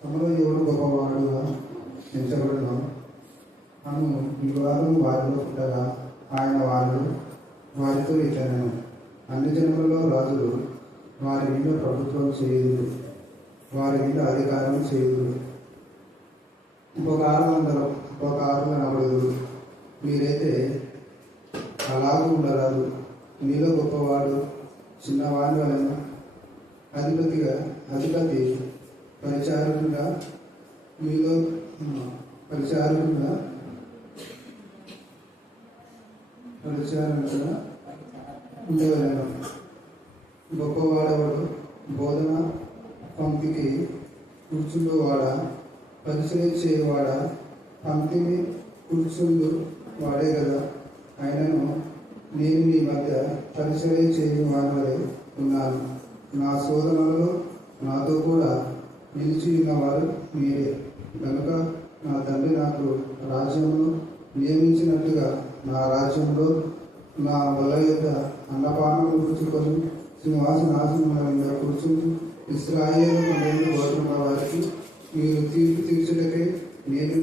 తమలో ఎవరు గొప్పవాడుగా ఎంచబడిన అను ఈ వారు వారిలో ఉండగా ఆయన వారితో ఇట్లనెను, అన్ని జన్మలలో రాజులు వారి మీద ప్రభుత్వం చేయదు, వారి మీద అధికారం చేయదు, ఉపకారం అనబడదు. మీరైతే అలాగూ ఉండరాదు. మీలో గొప్పవాడు చిన్నవాడి వలన అధిపతి పరిచారకుగా మీలో పరిచారకుగా ఉండవలను. గొప్పవాడవాడు బోధన పంక్తికి కూర్చుండువాడా, పరిచయం చేయవాడా, పంక్తిని కూర్చుండు వాడే కదా. అయినను నేను మీ మధ్య పరిచయం చేయవాడే ఉన్నాను. నా శోధనలో నాతో కూడా నిలిచి ఉన్నవారు మీరే కనుక నా తండ్రి నాకు రాజ్యమును నియమించినట్టుగా నా రాజ్యంలో నా బల యొక్క అన్నపానం కూర్చుకొని సింహాసనాసనముల మీద కూర్చుని ఇశ్రాయేలు పన్నెండు గోత్రముల వారికి మీరు తీర్పు తీర్చుటకే నేను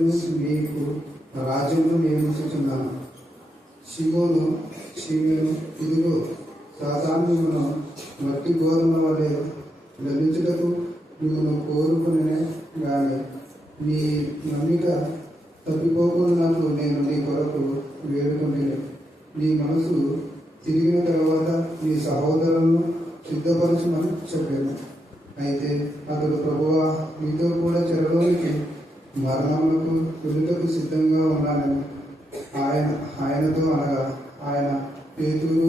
మీకు రాజ్యంలో నియమించుచున్నాను. షిమోను ఇదిగో సాతాను మట్టి గోధుమ వలె లభించుటకు మిమ్మల్ని కోరుకునే కానీ మీ నమ్మిక తప్పిపోకున్నట్టు నేను నీ కొరకు వేడుకొని నీ మనసు తిరిగిన తర్వాత నీ సహోదరులను సిద్ధపరచమని చెప్పాను. అయితే అతడు ప్రభువా, మీతో కూడా చెరలోనికి మరణములకు వెళ్ళుటకు సిద్ధంగా ఉన్నానని ఆయనతో అనగా, ఆయన పేతురు,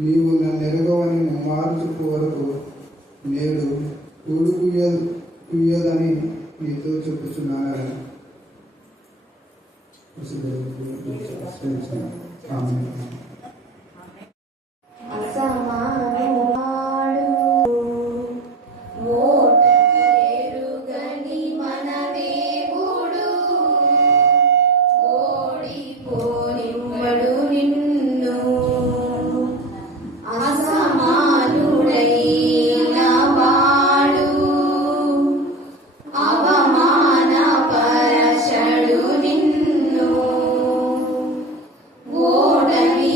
నీవు నన్ను ఎరగవని ముమ్మారు చెప్పు వరకు నేడు కూడుకుయ్యదని నీతో చెప్పుచున్నానని. ఓడని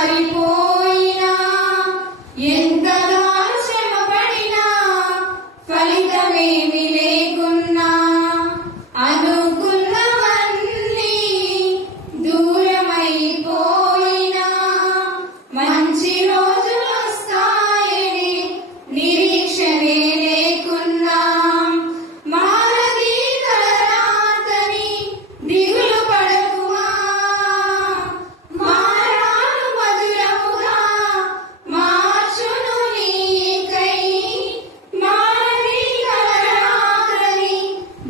చేజారిపోయినా ఎంతగా శ్రమపడినా ఫలితమేమి లేకున్నా అనుకున్నవన్నీ దూరమైపోయినా మంచి రోజులు వస్తాయని నిరీక్షనే లేకున్నా మారది తలరాతని దిగులు పడకుమా మారాను మధురముగా మార్చును నీకై మారది తలరాతని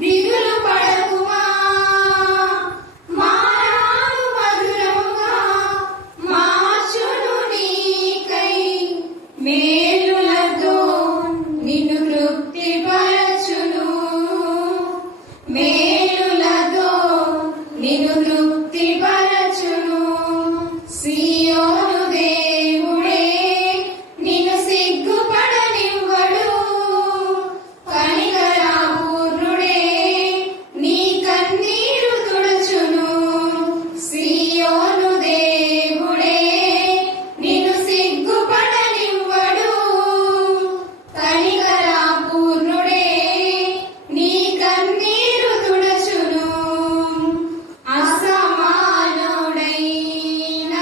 దిగులు పడకుమా మారాను మధురముగా మార్చును నీకై మేలులతో నిన్ను తృప్తిపరచును మేలులతో నిన్ను తృప్తిపరచును సియోను దేవుడే నిన్ను సిగ్గుపడనివ్వడు కనికరాపూర్ణుడే నీ కన్నీరు తుడుచును సియోను దేవుడే నిన్ను సిగ్గుపడనివ్వడు కనికరాపూర్ణుడే నీ కన్నీరు తుడుచును అసమానుడైన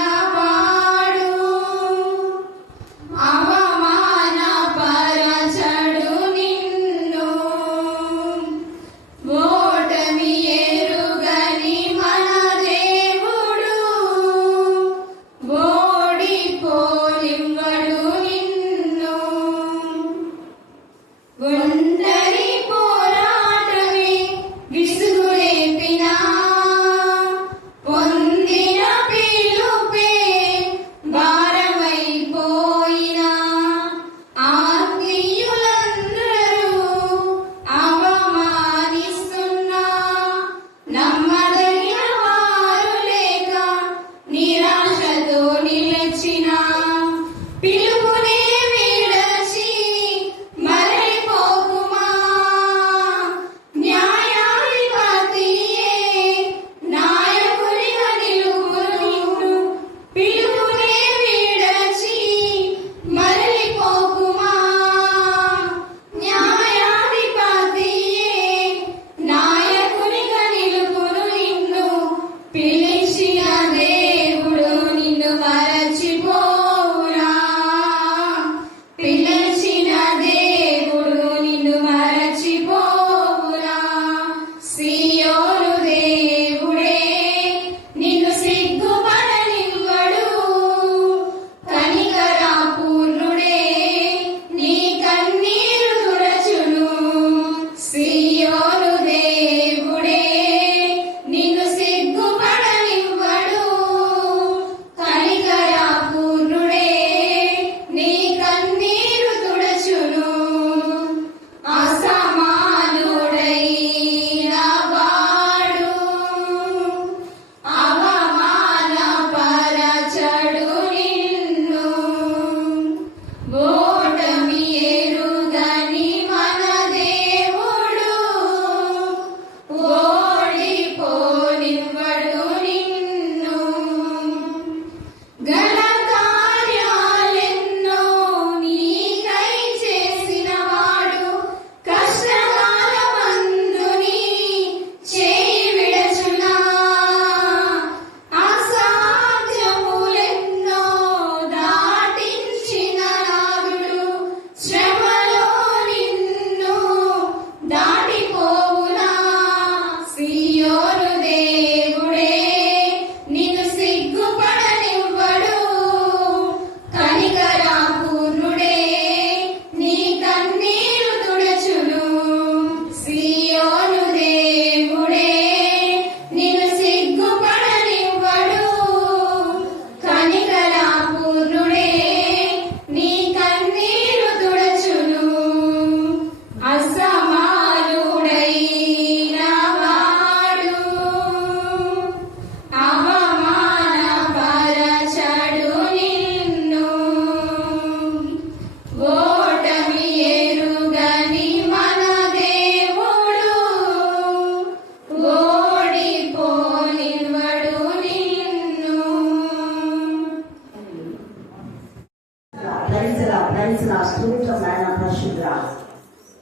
ప్రైజ్ నా స్తోత్రం నాయన పరిశుద్ధుడా.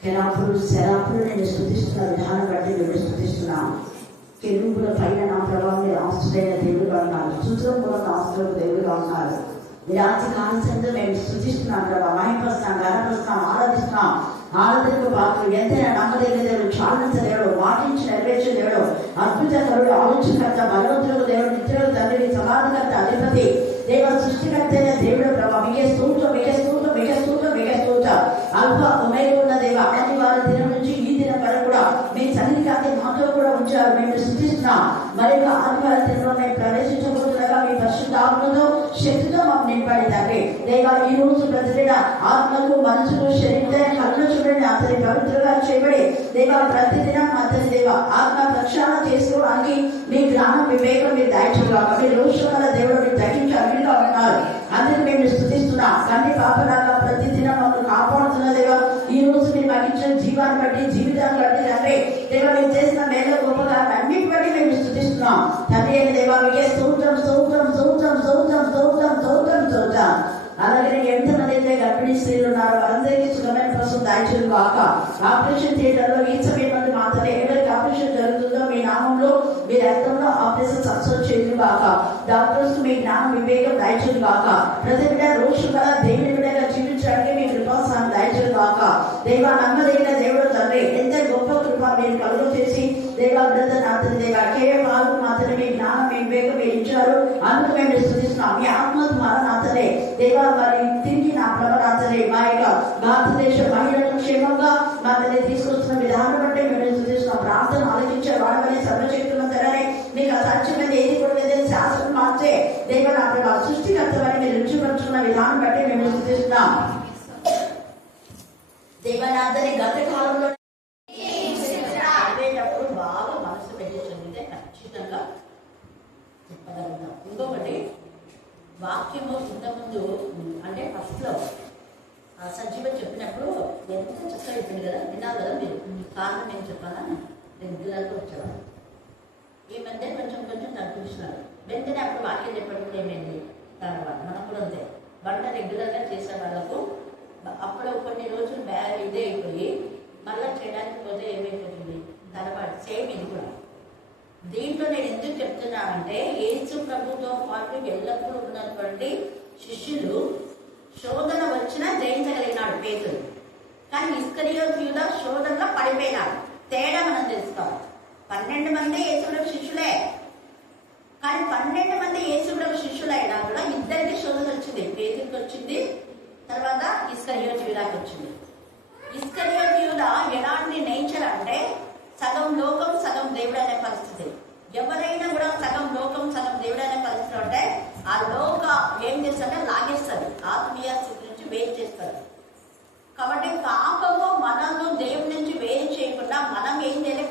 కెరాపులు శరాపులు నేను స్తుతిస్తున్న విధానం బట్టి నేను స్తుతిస్తున్నాను. కెరూబుల పైన నా ప్రభావం మీరు ఆస్తుడైన దేవుడుగా ఉన్నారు. సూత్రములకు ఆస్తులకు దేవుడుగా ఉన్నారు. మీరు ఆచి కాలంలో మేము స్తుతిస్తున్నాం ప్రభావ, మహిమపరుస్తున్నాం, గణపరుస్తున్నాం, ఆరాధిస్తున్నాం. ఆరాధనకు పాత్రలు ఎంతైనా నమ్మదగిన దేవుడు, చాలించలేడు, మాటించి నెరవేర్చే దేవుడు, అద్భుతకరుడు, ఆలోచనకర్త, బలవంతులకు దేవుడు, నిత్యులకు తండ్రి, సమాధికర్త, అధిపతి, దేవ సృష్టికర్త అయిన దేవుడు ప్రభావ. మీకే స్తోత్రం, మీకే స్తోత్రం, మీకే స్తోత్రం, మీకే స్తోత్రం. అల్ఫా ఒమేగా ఉన్న దేవ, అన్ని వారి దినం నుంచి ఈ దినం వరకు కూడా మీ సన్నిధికి మాతో కూడా ఉంచారు. మేము సృష్టిస్తున్నాం. మరి ఆదివారం దినంలో మేము ప్రవేశించబోతుండగా మీ పరిశుద్ధ ఆత్మతో శక్తితో మాకు నింపడి తండ్రి. దేవ ఈ రోజు ప్రతిదిన ఆత్మకు, మనసుకు, శరీరం, కళ్ళు చూడండి అతని పవిత్రంగా చేయబడి దేవ ప్రతిదినం అతని దేవ ఆత్మ ప్రక్షాళన చేసుకోవడానికి మీ జ్ఞానం, వివేకం మీరు దయచేయగా మీ రోషముల దేవుడు మీరు తగ్గించి అన్నిగా ఉన్నారు. అందుకు మేము స్తుతిస్తున్నాం. తండ్రి పాపలాగా ప్రతిదినం మాకు కాపాడుతున్న దేవ ఈ రోజు మీరు మాకు ఇచ్చిన జీవాన్ని బట్టి, జీవితాన్ని బట్టి తండ్రి దేవ మీరు చేసిన మేళ గొప్పగా అన్నిటి బట్టి మేము స్తుతిస్తున్నాం. తండ్రి అయిన దేవ మీకే స్తోత్రం, స్తోత్రం, స్తోత్రం, స్తోత్రం, స్తోత్రం, స్తోత్రం, స్తోత్రం. అలాగే ఎంతమంది అయితే గర్భిణీ స్త్రీలు ఉన్నారో వారందరికీ సుఖమైన ప్రసవం దాయిచును కాక. ఆపరేషన్ థియేటర్ లో ఈ సమయం మంది మాత్రమే ఎవరికి ఆపరేషన్ జరుగుతుందో మీ నామంలో, మీ రక్తంలో ఆపరేషన్ సక్సెస్ చేయను కాక. డాక్టర్స్ మీ జ్ఞానం, వివేకం దాయిచును కాక. ప్రతి బిడ్డ రోజు గల దేవుని బిడ్డగా జీవించడానికి మీ కృపాస్థానం దాయిచును కాక. దేవ నమ్మదగిన దేవుడు తండ్రి ఎంత గొప్ప కృప మీరు కలుగు చేసి దేవ బ్రదర్ అతని దేవ కేవలం మాత్రమే మీ జ్ఞానం, మీ వివేకం మీరు ఇచ్చారు. అందుకు మేము స్తుతిస్తున్నాం. మీ ఆత్మ ద్వారా నాతనే దేవ మరి తిరిగి నా ప్రభాతనే మా యొక్క భారతదేశ మహిళలను క్షేమంగా మా తల్లి తీసుకొస్తున్న విధానం బట్టి మేము స్తుతిస్తున్నాం. ప్రార్థన ఆలోచించే వాడమని సర్వశక్తులంతరనే మీకు అసాధ్యమైన ఏది కూడా లేదని శాస్త్రం మార్చే దేవ నా ప్రభావ సృష్టికర్తమని మీరు రుచిపరుచుకున్న విధానం బట్టి మేము స్తుతిస్తున్నాం. దేవనాథని గత కాలంలో చదివేటప్పుడు బాగా మనసు పెట్టి చదివితే ఖచ్చితంగా చెప్పగలుగుతాం. ఇంకొకటి వాక్యము ఇంతకుముందు అంటే ఫస్ట్లో సజీవ చెప్పినప్పుడు ఎంత చక్కగా చెప్పింది కదా, విన్నారు కదా మీరు. కారణం ఏం చెప్పాలా, రెగ్యులర్గా వచ్చేవారు. ఈ మధ్య కొంచెం కొంచెం తగ్గించినారు. వెంటనే అప్పుడు వాక్యం చెప్పడం ఏమైంది తర్వాత మనం కూడా అంతే. వంట రెగ్యులర్గా చేసే వాళ్ళకు అప్పుడు కొన్ని రోజులు ఇదే అయిపోయి మళ్ళీ చేయడానికి పోతే ఏమైపోతుంది తర్వాత సేమ్ ఇది కూడా. దీంట్లో నేను ఎందుకు చెప్తున్నానంటే యేసు ప్రభుతో పాటు ఎల్లప్పుడూ ఉన్నటువంటి శిష్యులు శోధన వచ్చినా జయించగలిగినాడు పేతురు. కానీ ఇస్కరియోతు యూదా శోధనలో పడిపోయినాడు. తేడా మనం తెలుసుకోవాలి. 12 మంది యేసుప్రభు శిష్యులే. కానీ 12 మంది యేసుప్రభు శిష్యులైనా కూడా ఇద్దరికి శోధన వచ్చింది. పేతురుకి వచ్చింది, తర్వాత ఇస్కరియోతు యూదాకి వచ్చింది. ఇస్కరియోతు యూదా ఎలాంటి నేచర్ అంటే సగం లోకం సగం దేవుడు అనే పరిస్థితి. ఎవరైనా కూడా సగం లోకం సగం దేవుడు అనే పరిస్థితి అంటే ఆ లోక ఏం చేస్తారంటే లాగేస్తుంది, ఆత్మీయ స్థితి నుంచి వేరు చేస్తారు. కాబట్టి పాపము మనల్ని దేవుడి నుంచి వేరు చేయకుండా మనం ఏం చేయాలి,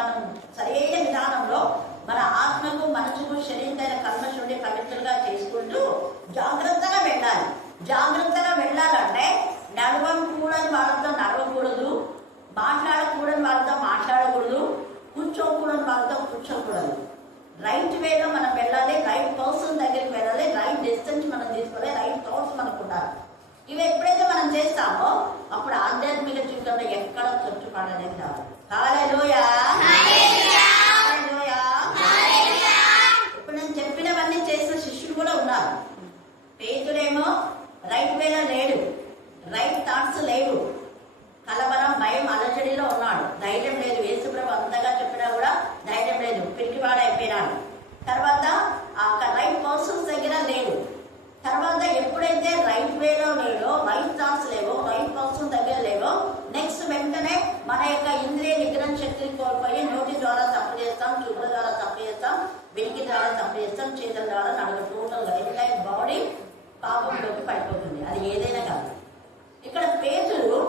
మనం సరైన విధానంలో మన ఆత్మకు, మనసుకు, శరీరం కల్మషుడి పవిత్రంగా చేసుకుంటూ జాగ్రత్తగా వెళ్ళాలి. జాగ్రత్తగా వెళ్ళాలంటే నడవకూడని వాళ్ళతో నడవకూడదు, మాట్లాడకూడని వాళ్ళతో మాట్లాడకూడదు, కూర్చోకూడని వాళ్ళతో కూర్చోకూడదు. రైట్ వేలో మనం వెళ్ళాలి, రైట్ పర్సన్ దగ్గరికి వెళ్ళాలి, రైట్ డిస్టెన్స్ మనం తీసుకోవాలి, రైట్ థాట్స్ మనకు ఉండాలి. ఇవి ఎప్పుడైతే మనం చేస్తామో అప్పుడు ఆధ్యాత్మిక జీవితంలో ఎక్కడ తొట్టుపడలేదు కాదు. హల్లెలూయా. ఇప్పుడు నేను చెప్పినవన్నీ చేసిన శిష్యులు కూడా ఉన్నారు. పేతుడేమో రైట్ వేలో లేడు, రైట్ థాట్స్ లేవు, కలవరం, భయం, అలజడిలో ఉన్నాడు, ధైర్యం లేదు. యేసుప్రభు అంతగా చెప్పినా కూడా ధైర్యం లేదు, పిరికివాడు అయిపోయినాడు. తర్వాత రైట్ పర్సన్స్ దగ్గర లేదు. తర్వాత ఎప్పుడైతే రైట్ వేలో లేదో, రైట్ థాట్స్ లేవో, రైట్ పర్సన్ దగ్గర లేవో, నెక్స్ట్ వెంటనే మన యొక్క ఇంద్రియ నిగ్రహం శక్తిని కోల్పోయి నోటి ద్వారా తప్పు చేస్తాం, చూపుల ద్వారా తప్పు చేస్తాం, వెలికి ద్వారా తప్పు చేస్తాం, చేతుల ద్వారా నడుగు టోటల్గా ఎంటైర్ బాడీ పాపంలోకి పడిపోతుంది. అది ఏదైనా కాదు. ఇక్కడ పేతురు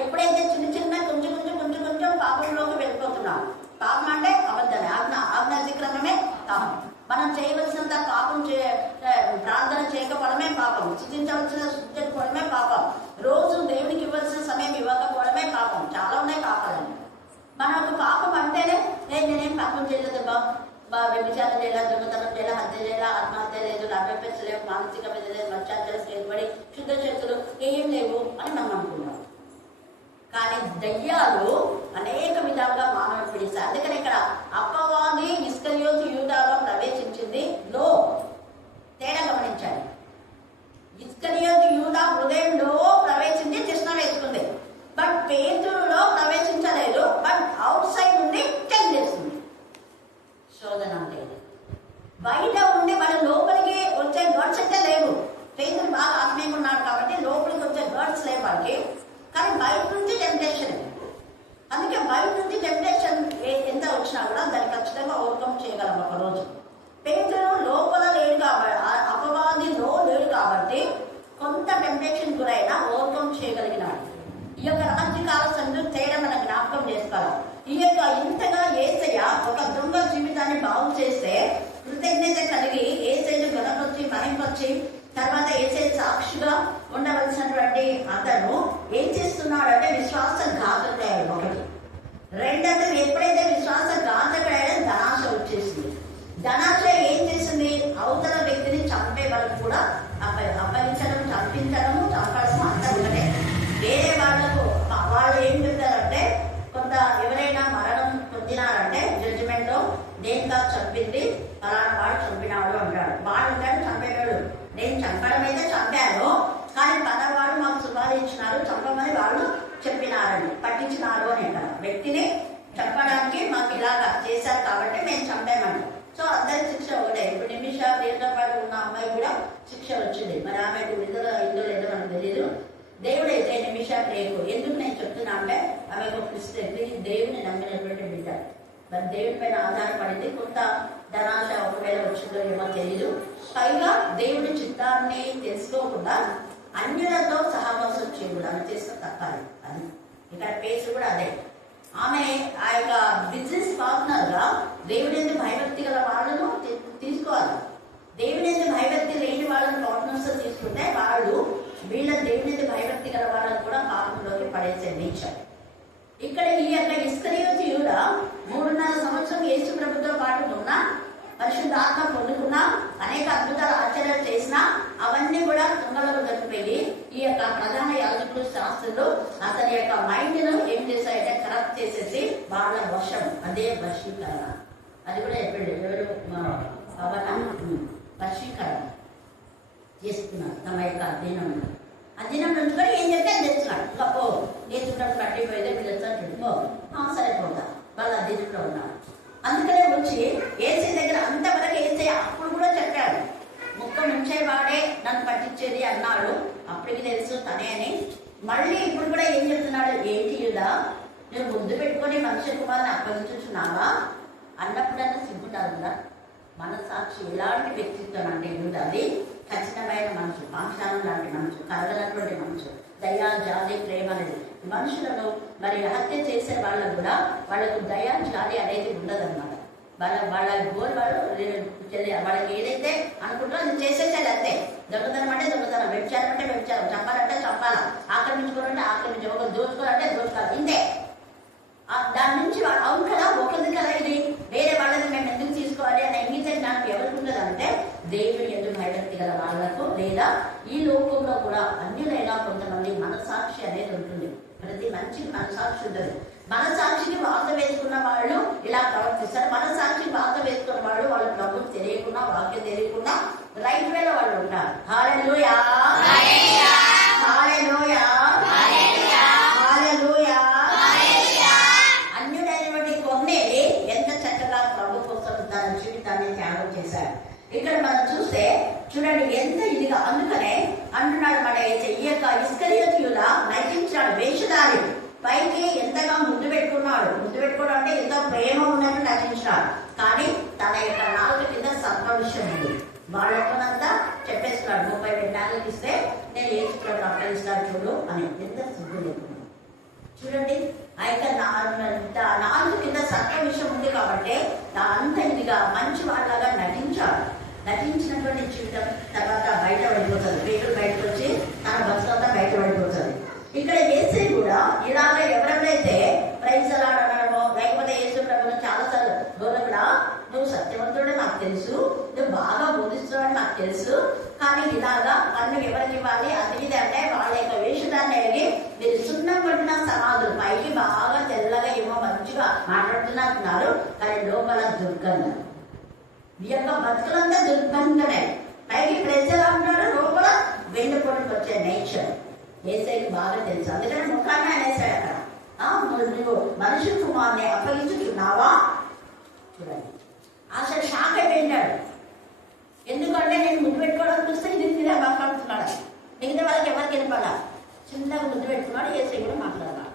ఎప్పుడైతే చిన్న చిన్న కొంచెం కొంచెం కొంచెం కొంచెం పాపంలోకి వెళ్ళిపోతున్నాం. పాపం అంటే అబద్ధాన్ని, ఆజ్ఞాతిక్రమమే పాపం. మనం చేయవలసినంత పాపం ప్రార్థన లేదు, మానసిక మీద లేదు, మత్స్యాచరం చేయబడి శుద్ధ చేతులు ఏం లేవు అని మనం అనుకున్నాం. కానీ దయ్యాలు అనేక విధాలుగా మానవుని పిలిస్తాయి. అందుకని ఇక్కడ అపవాది ఇస్కరియోతు యూదాలో ప్రవేశించింది లో తేడా గమనించాలి. ఇస్కరియోతు యూదా హృదయంలో ప్రవేశించి కృష్ణ వేసుకుంది, బట్ పేతురులో ప్రవేశించలేదు. బట్ అవుట్ సైడ్ నుండి టెస్ట్ చేస్తుంది. శోధన లేదు, బయట ఉండి మన లోపలికి వచ్చే గర్డ్స్ అయితే లేవు. పేతురు బాగా ఆత్మీయంగా ఉన్నాడు కాబట్టి లోపలికి వచ్చే గర్డ్స్ లేవు వాళ్ళకి. కానీ బయట నుంచి టెంప్టేషన్. అందుకే బయట నుంచి టెంప్టేషన్ ఎంత వచ్చినా కూడా దాన్ని ఖచ్చితంగా ఓవర్కమ్ చేయగలం ఒక రోజు. పేతురు లోపల లేడు కాబట్టి, అపవాదిలో లేడు కాబట్టి కొంత టెంప్టేషన్ గురైనా ఓవర్కమ్ చేయగలిగినాడు. ఈ యొక్క రాజ్యకాల సందు తేడా మన జ్ఞాపకం చేసుకోవాలి. ఈ యొక్క ఇంతగా యేసయ్య ఒక దొంగ జీవితాన్ని బాగు చేస్తే కృతజ్ఞత కలిగి యేసయ్యను గణపరిచి మహింపరిచి తర్వాత యేసయ్య సాక్షిగా ఉండవలసినటువంటి అతను ఏం చేస్తున్నాడంటే విశ్వాస ఘాతకుడయ్యాడు. ఒకటి. రెండోది, ఎప్పుడైతే విశ్వాస ఘాతకుడయ్యాడో ధనాశ వచ్చేసింది. ధనాశ ఏం చేసింది? అవతల వ్యక్తిని చంపే వాళ్ళకు కూడా అప్పగించడం, చంపించడము, చంపడము అంతా ఒకటే. వేరే వాళ్ళకు వాళ్ళు ఏం చెప్తారంటే, కొంత ఎవరైనా మరణం పొందినారంటే జడ్జిమెంట్ లో దేనిగా చంపింది అలాంటి వాడు చంపినాడు అంటాడు. వాడు ఉంటాడు చంపేవాడు. నేను చంపడం అయితే చంపాను, కానీ పదవాడు మాకు సుపాదించినారు, చంపమని వాళ్ళు చెప్పినారని పట్టించినారు అని అంటారు. వ్యక్తిని చంపడానికి మాకు ఇలాగా చేశారు కాబట్టి మేము చంపామంటాం. సో అందరి శిక్ష ఒకటే. ఇప్పుడు నిమిష పేరుతో పాటు ఉన్న అమ్మాయి కూడా శిక్ష వచ్చింది. మరి ఆమెకు విడుదల అయిందో లేదో మనకు తెలియదు. దేవుడైతే నిమిష ప్రేకు ఎందుకు నేను చెప్తున్నా అంటే ఆమెకు క్రిస్టియన్ దేవుని నమ్మినటువంటి బిడ్డ. మరి దేవుడి పైన ఆధారపడింది. కొంత ధనాశ ఒకవేళ వచ్చిందో ఏమో తెలియదు. పైగా దేవుడి చిత్తాన్ని తెలుసుకోకుండా అన్యులతో సహవాసం చేయకూడదు. ఆమె చేసిన తప్పాలి. అది ఇక్కడ పేరు కూడా అదే. ఆమె ఆ యొక్క బిజినెస్ పార్ట్నర్ గా దేవుని ఎందుకు భయభక్తి గల వాళ్ళను తీసుకోవాలి. దేవుని ఎందుకు భయభక్తి లేని వాళ్ళని పార్ట్నర్స్ తీసుకుంటే వాళ్ళు వీళ్ళ దేవుని ఎందుకు భయభక్తి గల వాళ్ళని కూడా పాపంలోకి పడేసే నేచర్. ఇక్కడ ఈ యొక్క ఇస్కరియోతు యూదా 3.5 సంవత్సరం యేసు ప్రభుతో పాటు ఉన్న, పరిశుద్ధాత్మ పొందుకున్న, అనేక అద్భుతాలు ఆశ్చర్యాలు చేసిన అవన్నీ కూడా తుంగలకు దొరికిపోయి ఈ యొక్క ప్రధాన యాజకులు శాస్త్రులు అతని యొక్క మైండ్ ను ఏం చేశారంటే కరప్ట్ చేసేసి వాళ్ళ వశం. అదే వశీకరణ. అది కూడా చెప్పండి ఎవరు వశీకరణ చేస్తున్నారు తమ యొక్క అధీనం నుంచి కూడా ఏం చెప్తే అది తెస్తున్నాడు. ఇంకా పో నేర్చుకుంటాడు కట్టిపోయేదే వీళ్ళు సరిపోతా వాళ్ళ అధీనంలో ఉన్నారు. అందుకనే వచ్చి ఏసీ దగ్గర అంతవరకు ఏసీ అప్పుడు కూడా చెప్పాడు, ముక్క ముంచేవాడే నన్ను పట్టించేది అన్నాడు. అప్పటికి తెలుసు తనే అని. మళ్ళీ ఇప్పుడు కూడా ఏం చెప్తున్నాడు? ఏంటి యూదా, నువ్వు ముద్దు పెట్టుకొని మనుష్య కుమారుని అప్పగించున్నావా అన్నప్పుడన్నా సిగ్గుంటారు కదా. మనసాక్షి ఎలాంటి వ్యక్తిత్వం అంటే యూదా అది ఖచ్చితమైన మనసు, పాంశాలం లాంటి మనసు, కలగనటువంటి మనసు, దయా జాలి ప్రేమ అనేది. మనుషులను మరి హత్య చేసే వాళ్ళకు కూడా వాళ్ళకు దయా జాలి అనేది ఉండదన్నమాట. వాళ్ళ గోల్ వాళ్ళకి ఏదైతే అనుకుంటారో అది చేసేసేది అంతే. దొంగతనం అంటే దొంగతనం, వ్యభిచారం అంటే వ్యభిచారం, చంపాలంటే చంపాలా, ఆక్రమించుకోవాలంటే ఆక్రమించుకోవాలి, దోచుకోవాలంటే దోచుకోవాలి, ఇంతే. దాని నుంచి అవును కదా ఒకరిది కదా ఇది, వేరే వాళ్ళని మేము ఎందుకు తీసుకోవాలి అనే ఇంగిత జ్ఞానం ఎవరికి ఉండదంటే దేవుని ఎందుకు భయభక్తి గల వాళ్ళకు, లేదా ఈ లోకంలో కూడా అన్యులైనా కొంతమంది మనసాక్షి అనేది ఉంటుంది. ప్రతి మనిషికి మనసాక్షి ఉంటుంది. మనసాక్షికి వాత వేసుకున్న వాళ్ళు ఇలా ప్రవర్తిస్తారు. మనసాక్షికి వాత వేసుకున్న వాళ్ళు వాళ్ళ ప్రభుత్వం తెలియకుండా, వాక్యం తెలియకుండా రైట్ వేలో వాళ్ళు ఉంటారు. హల్లెలూయా, హల్లెలూయా, హల్లెలూయా. అన్యుడైనటువంటి కొన్నేది ఎంత చక్కగా ప్రభు కోసం తన జీవితాన్ని త్యాగం చేశాడు. ఇక్కడ మనం చూస్తే చూడండి ఎంత ఇదిగా. అందుకనే అంటున్నాడు మన ఈ యొక్క ఇస్కరియోతు యూదా నటించాడు వేషధారి. పైకి ఎంతగా ముద్దు పెట్టుకున్నాడు. ముద్దు పెట్టుకోవడం అంటే ఎంతో ప్రేమ ఉన్నట్టు నటించాడు. కానీ తన యొక్క నాలుగు కింద సత్ప్రవిషయం ఉంది. వాళ్ళంతా చెప్పేస్తున్నాడు, 30 పెన్నాళ్ళకి ఇస్తే నేను ఏ చిత్రం అప్పగిస్తాను చూడు అని. ఎంత సిగ్గు లేకుండా చూడండి. ఆ యొక్క నాలుగు కింద సత్ప్రవిషయం ఉంది కాబట్టి అంత ఇదిగా మంచి వాళ్ళగా నటించాడు. నటించినటువంటి జీవితం తర్వాత బయట పడిపోతుంది. పేరు బయటకు వచ్చి తన బతుకంతా బయట పడిపోతుంది. ఇక్కడ యేసే కూడా ఇలాగ ఎవరెవరైతే ప్రైజలాడనో లేకపోతే యేసు ప్రభుత్వం చాలాసార్లు కూడా నువ్వు సత్యవంతుడే నాకు తెలుసు, నువ్వు బాగా బోధిస్తున్నావు నాకు తెలుసు, కానీ ఇలాగా పన్ను ఎవరికి ఇవ్వాలి అది అంటే వాళ్ళ యొక్క వేషధాన్ని ఎరిగి మీరు సున్నం పట్టిన సమాధులు పైకి బాగా తెల్లగా ఏమో మంచిగా మాట్లాడుతున్నారు కానీ లోపల దుర్గంధం. ఈ యొక్క బతుకులంతా దుర్గంధమే. పైకి ప్రజలు అంటాడు, లోపల వెండిపొడికి వచ్చే నేచర్ ఏసైకి బాగా తెలుసు. అందుకని ముఖాన్ని అనేసాడు అక్కడ, నువ్వు మనుషుల కుమార్ని అప్పగించుతున్నావా? చూడండి, అసలు షాక్ అయిపోయినాడు. ఎందుకంటే నేను ముద్దు పెట్టుకోవడానికి వస్తే ఇది మీరే మాట్లాడుతున్నాడు. మిగతా వాళ్ళకి ఎవరికి వినపడా చిన్నగా ముద్దు పెట్టుకున్నాడు. ఏసై కూడా మాట్లాడాలి.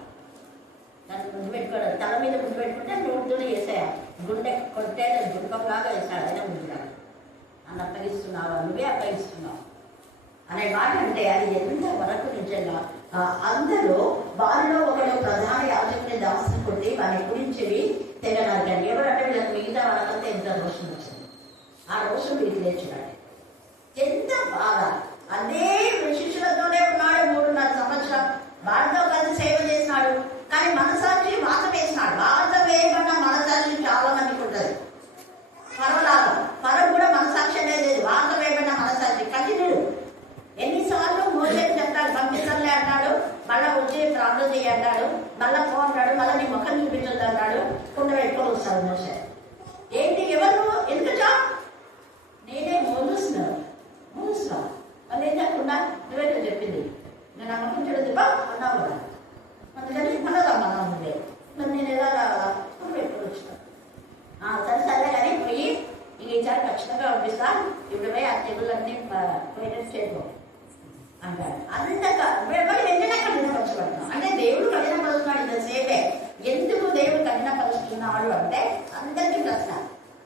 దాన్ని ముద్దు పెట్టుకోవడం తల మీద ముద్దు పెట్టుకుంటే నోటితో వేసాయా గుండె కొట్టే గుండెలాగా వేసాడు. అయినా ముద్దురాడు. నన్ను అప్పగిస్తున్నావా, నువ్వే అప్పగిస్తున్నావు అనే మాట అంటే అది ఎంత వరకు నిజంగా అందరూ వారిలో ఒకరు ప్రధాన యాజకుని దాసుని కొట్టి వారి గురించి తెగనరగండి. ఎవరంటే వీళ్ళకి మిగతా వాళ్ళకంతా ఎంత రోషం వచ్చింది. ఆ రోషం వీరికి లేచున్నాడు. ఎంత బాధ. అదే శిష్యులతోనే ఉన్నాడు 3.5 సంవత్సరం. వారితో కలిసి సేవ చేసినాడు. కానీ మనసాక్షి వాత వేసినాడు. వాత వేయబడిన మనసాక్షి చాలా మందికి ఉంటుంది. పరవలాగా పరవ కూడా మనసాక్షి అనేది లేదు. వాత వేయబడిన మనసాక్షి కఠినుడు. ఎన్నిసార్లు మోసేది చెప్తాడు, పంపిస్తానులే అంటాడు, మళ్ళా వచ్చి ప్రాబ్లం చేయి అంటాడు, మళ్ళా పో అంటాడు, మళ్ళీ నీ ముఖం చూపించొద్దు అంటాడు. కుండ పెట్టుకొని వస్తాడు మోసే. ఏంటి ఎవరు ఎందుకు నేనే మోలుస్తున్నాను వాళ్ళు ఏం చెప్పకుండా నువ్వేదో చెప్పింది నేను ఆ ముఖం చూడదు అన్నావు కదా, అందుకని మనదమ్మా నువ్వే మరి నేను ఎలా రావాలా పెట్టుకొని వచ్చినాను. సరే సరే కానీ పోయి ఇంక ఈసారి ఖచ్చితంగా పంపిస్తా, ఇప్పుడు పోయి ఆ తెగులన్నీ పోయినట్టు చేయకు అంటాడు. అంతగా వెంటనే కఠినపరచబడుతున్నాం అంటే దేవుడు కఠినపరుస్తున్నాడు. ఇంతసేపే ఎందుకు దేవుడు కఠినపరుస్తున్నాడు అంటే అందరికీ ప్రశ్న.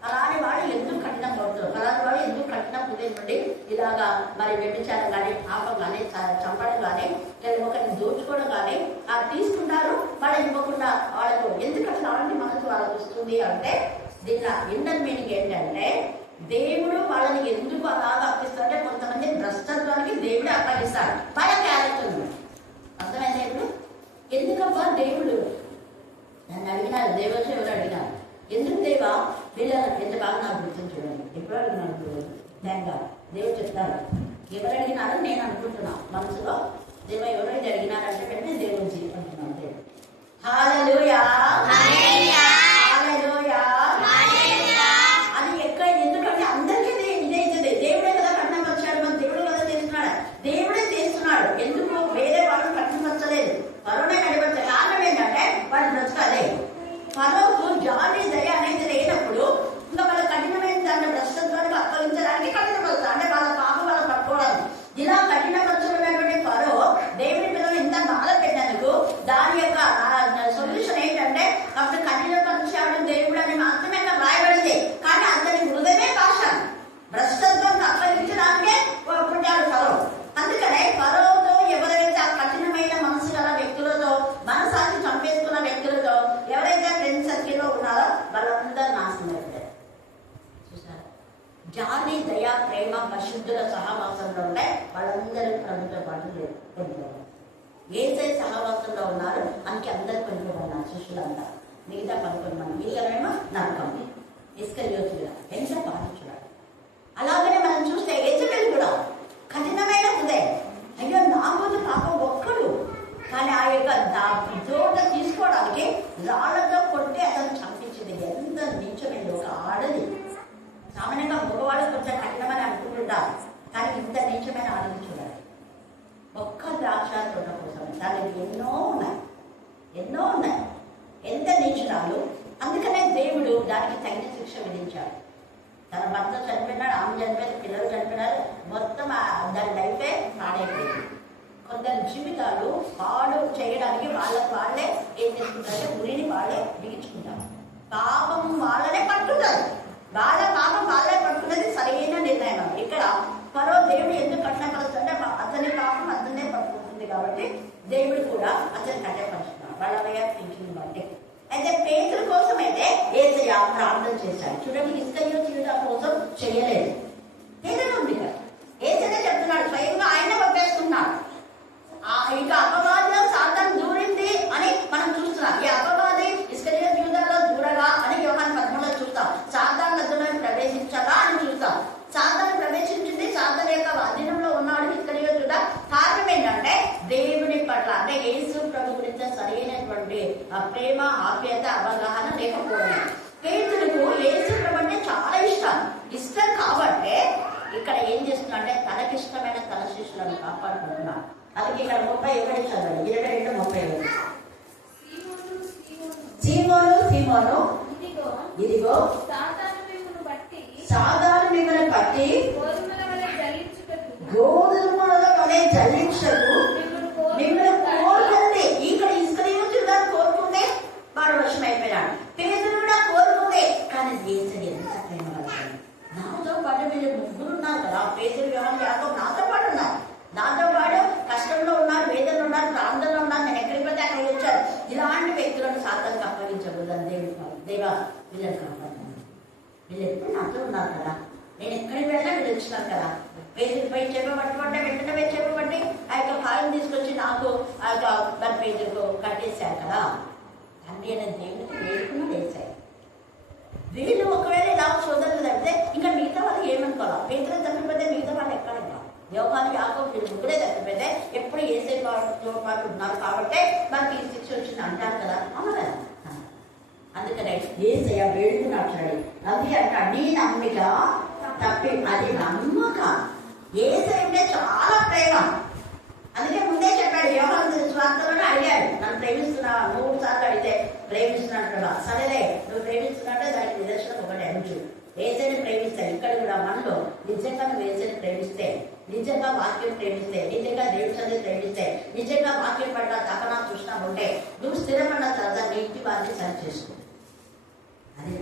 అలాంటి వాడు ఎందుకు కఠినం పడుతున్నారు, అలాంటి వాడు ఎందుకు కఠినం హృదయం నుండి ఇలాగా మరి వ్యభిచారం కానీ పాపం కానీ చంపడం కానీ లేదా ఒకరిని దోచుకోవడం కానీ తీసుకుంటారు. వాళ్ళు ఇవ్వకుండా వాళ్ళకు ఎందుకు అసలు అలాంటి మనసు వాళ్ళకు వస్తుంది అంటే దీని ఇన్నర్ మీనింగ్ ఏంటంటే దేవుడు వాళ్ళని ఎందుకు అలాగా అప్పిస్తాడంటే కొంతమంది భ్రష్టత్వానికి దేవుడే అప్పగిస్తాడు. వాళ్ళ క్యారెక్టర్ అర్థమైంది. ఇప్పుడు ఎందుకబ్బా దేవుడు నన్ను అడిగినారు, దేవచ్చు ఎవరు అడిగినారు, ఎందుకు దేవా వీళ్ళకి ఎంత బాగా నాకు గుర్తుంది చూడండి. ఎప్పుడు అడిగినాడు థ్యాంక్ దేవుడు చెప్తాడు. ఎవరు అడిగినారో నేను అనుకుంటున్నా మనసులో, దేవ ఎవరైతే అడిగినారంటే వెంటనే దేవుడు అంటున్నాను. దేవుడు హల్లెలూయా హల్లెలూయా అది ఎక్కడ ఎందుకంటే అందరికీ ఇదే ఇదే దేవుడే కదా కఠినపరిచాడు. మన దేవుడు కదా చేస్తున్నాడు, దేవుడే చేస్తున్నాడు. ఎందుకు వేరే వాళ్ళు కఠినపరచలేదు, పరోనే నడిపడతారు. కారణం ఏంటంటే వాళ్ళు బ్రతకాలే. పరోకు జాలి దయ అనేది లేనప్పుడు ఇంకా వాళ్ళ కఠినమైన దాన్ని భ్రష్టత్వానికి అప్పగించడానికి కఠినపరుస్తారు. అంటే వాళ్ళ పాపం వాళ్ళ పట్టుకోవడానికి ఇలా కఠినపరచబడినటువంటి పరో దేవుడి పిల్లలు ఇంత బాధ పెట్టినందుకు దాని యొక్క సొల్యూషన్ ఏంటంటే అప్పుడు కఠినపరిచాడు దేవుడు అని మాత్రమే అక్కడ రాయబడింది. కానీ అతని హృదయమే కాశాడు. భ్రష్టత్వానికి అప్పగించడానికే పుట్టాడు పరో. అందుకనే పరోతో ఎవరైతే ఆ కఠినమైన మనసు గల వ్యక్తులతో మనసాన్ని చంపేసుకున్న వ్యక్తులతో ఎవరైతే ఫ్రెండ్ సర్కిల్లో ఉన్నారో వాళ్ళందరూ నాశనం అయిపోయారు. చూసారా, జాలి దయ ప్రేమ పరిశుద్ధుల సహవాసంలో ఉంటే వాళ్ళందరూ ప్రభుత్వ పాటు కొనుక్కోవాలి. ఏదైతే సహవాసంలో ఉన్నారో అందుకే అందరూ కొనుక్కోమన్నారు శిష్యులంతా. మిగతా 11 మంది మిగతానేమో నరకం ఇస్కరియోతుగా ఎంత పాటించున్నాడు. అలాగనే మనం చూస్తే యెజబెల్ కూడా కఠినమైన హృదయం. అయ్యో నా ముందు పాపం ఒక్కడు, కానీ ఆ యొక్క జోట తీసుకోవడానికి రాళ్లతో కొట్టి అతను చంపించింది. ఎంత నీచమైంది. ఒక ఆడది సామాన్యంగా మగవాళ్ళు కొంచెం కఠినమని అనుకుంటుంటారు, కానీ ఇంత నీచమైన ఆడది చూడాలి. ఒక్క ద్రాక్ష తోట కోసం దానికి ఎన్నో ఉన్నాయి. ఎంత నీచురాలు. అందుకనే దేవుడు దానికి తగిన శిక్ష విధించాడు. తన భర్త చనిపోయినాడు, ఆమె చనిపోయింది, పిల్లలు చనిపోయినారు, మొత్తం దాని లైఫే పాడైపోయింది. కొందరు జీవితాలు పాడు చేయడానికి వాళ్ళే ఏం చేసుకుంటారంటే ఉరిని వాళ్ళే బిగించుకుంటారు. పాపం వాళ్ళనే పట్టుకుంటారు. వాళ్ళ పాపం వాళ్ళే పట్టుకునేది సరైన నిర్ణయం. ఇక్కడ పరో దేవుడు ఎందుకు కఠినపరుస్తుంటే అతని పాపం అతనే పట్టుకుంటుంది కాబట్టి దేవుడు కూడా అతని కఠినపరుస్తున్నాడు వాళ్ళ వే ఆఫ్ థింకింగ్ బట్టి. అయితే పేతురు కోసం అయితే యేసయ్య ప్రార్థన చేశాడు. చూడండి, ఇస్కరియోతు కోసం చేయలేదు. పేదలు ఉంది కదా, యేసయ్య చెప్తున్నాడు స్వయంగా ఆయన పంపేస్తున్నాడు. ఇక అపవాదిలో సాతాను దూరింది అని మనం చూస్తున్నాం. ఈ అపవాది ఇస్కరియోతు యూదాలో దూరగా అని యోహాను 13లో చూస్తాం. సాతాను నదులను ప్రవేశించగా అని చూస్తాం. సాతాను ప్రవేశించింది, సాతాను యొక్క అధీనంలో ప్రేమ, ఆప్యాయత, అవగాహన లేకపోవడం. పేతురుకు యేసు ప్రభు అంటే చాలా ఇష్టం కాబట్టి ఇక్కడ ఏం చేస్తున్నా తనకిష్టమైన తన శిష్యులను కాపాడుకుంటున్నాడు. అందుకే ఇక్కడ 31 చదవండి, 22:31. సీమోను ఇదిగో సాతాను మిమ్మల్ని బట్టి గోధుమల వలె జల్లించకు మిమ్మల్ని కోరుకుంది. ఇక్కడ ఇస్కరియోతు కోరుకుంటే వాడు వశం అయిపోయినాడు. పేతురు కూడా కోరుకుంది, కానీ యేసుని ఎంత ప్రేమ కలిగింది. నాతో పాటు వీళ్ళు ముగ్గురు ఉన్నారు కదా, పేతురు, యోహాను, యాకోబు నాతో పాటు ఉన్నారు. నాతో పాటు కష్టంలో ఉన్నారు, వేదనలో ఉన్నారు, ప్రాంతంలో ఉన్నారు. నేను ఎక్కడికి పోతే అక్కడికి వచ్చాను. ఇలాంటి వ్యక్తులను సాతానుకు అప్పగించకూడదని దేవా వీళ్ళని కాపాడుతున్నాను. వీళ్ళు ఎప్పుడు నాతో ఉన్నారు కదా, నేను ఎక్కడికి వెళ్ళినా వీళ్ళు వచ్చినారు కదా. పేదలపై చెప్పబట్టుకుంటే వెంటనే చెప్పబట్టి ఆ యొక్క కాలం తీసుకొచ్చి నాకు ఆ యొక్క మన పేదలకు కట్టేశారు కదా. తండ్రి అనే దేవుడికి వేడుకున్నా వేశాయి. వీళ్ళు ఒకవేళ ఇలా సోదరులు తప్పితే ఇంకా మిగతా వాళ్ళు ఏమనుకోవాలి. పేదలు తప్పిపోతే మిగతా వాళ్ళు ఎక్కడ యోహాను, యాకోబు వీళ్ళు ముగ్గురే తప్పిపోతే ఎప్పుడు ఏసై వాళ్ళతో పాటు ఉన్నారు కాబట్టి మనకి ఈ శిక్ష వచ్చింది అంటారు కదా. అవును కదా. అందుకనే ఏసయ్య వేడుకున్నాడు. అది అంటాడు, నీ నమ్మిక తప్పి అది నమ్మక. ఏసయ్య అంటే చాలా ప్రేమ. అందుకే ముందే చెప్పాడు, యోహాను స్వార్థంలోనే అడిగాడు, నన్ను ప్రేమిస్తున్నావా? 3 సార్లు అడిగితే ప్రేమిస్తున్నాడు కదా. సరేలే, నువ్వు ప్రేమిస్తున్నట్టే దానికి నిదర్శనం ఒకటి అంచు. ఏసైని ప్రేమిస్తాడు. ఇక్కడ కూడా మనలో నిజంగా నువ్వు ఏసైని ప్రేమిస్తే, నిజంగా వాక్యం ప్రేమిస్తే, నిజంగా దేవుడి చదివి ప్రేమిస్తే, నిజంగా వాక్యం పట్ల తపన చూసినా ఉంటే నువ్వు స్థిరపడిన తర్వాత నీ ఇంటి వారిని సరి చేసుకో. అదే